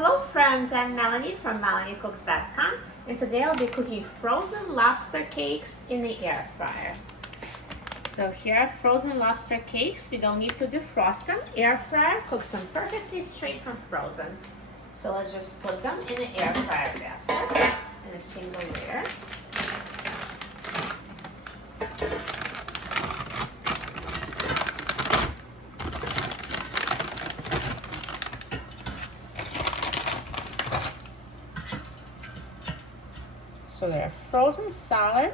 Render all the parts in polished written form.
Hello friends, I'm Melanie from MelanieCooks.com, and today I'll be cooking frozen lobster cakes in the air fryer. So here are frozen lobster cakes. We don't need to defrost them. Air fryer cooks them perfectly straight from frozen. So let's just put them in the air fryer basket in a single layer. So they're frozen solid,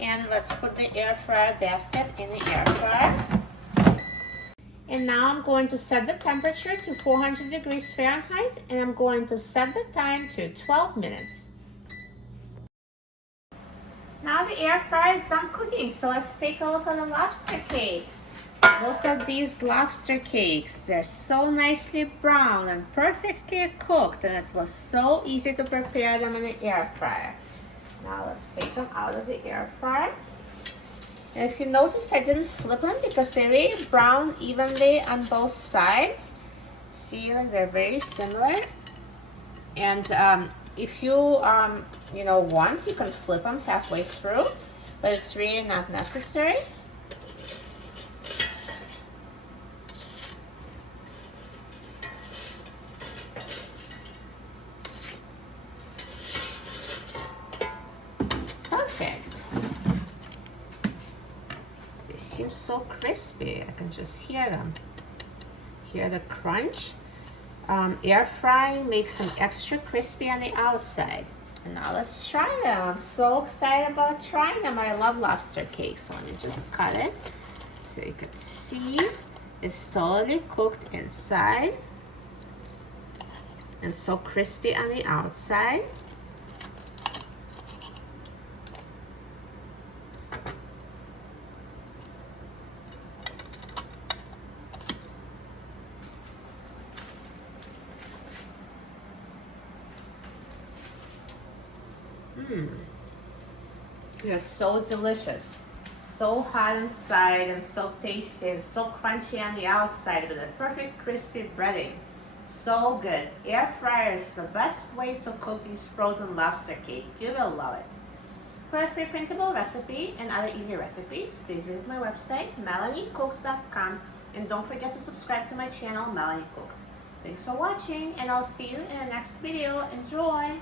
and let's put the air fryer basket in the air fryer. And now I'm going to set the temperature to 400 degrees Fahrenheit, and I'm going to set the time to 12 minutes. Now the air fryer is done cooking, so let's take a look at the lobster cake. Look at these lobster cakes. They're so nicely brown and perfectly cooked, and it was so easy to prepare them in the air fryer. Now let's take them out of the air fryer. And if you notice, I didn't flip them because they're really brown evenly on both sides. See, like they're very similar. And if you want, you can flip them halfway through, but it's really not necessary. Perfect. They seem so crispy. I can just hear them. Hear the crunch. Air frying makes them extra crispy on the outside. And now let's try them. I'm so excited about trying them. I love lobster cakes. So let me just cut it so you can see it's totally cooked inside and so crispy on the outside. They're so delicious, so hot inside and so tasty and so crunchy on the outside with a perfect crispy breading. So good. Air fryer is the best way to cook these frozen lobster cake. You will love it. For a free printable recipe and other easy recipes, please visit my website, MelanieCooks.com, and don't forget to subscribe to my channel, Melanie Cooks. Thanks for watching, and I'll see you in the next video. Enjoy!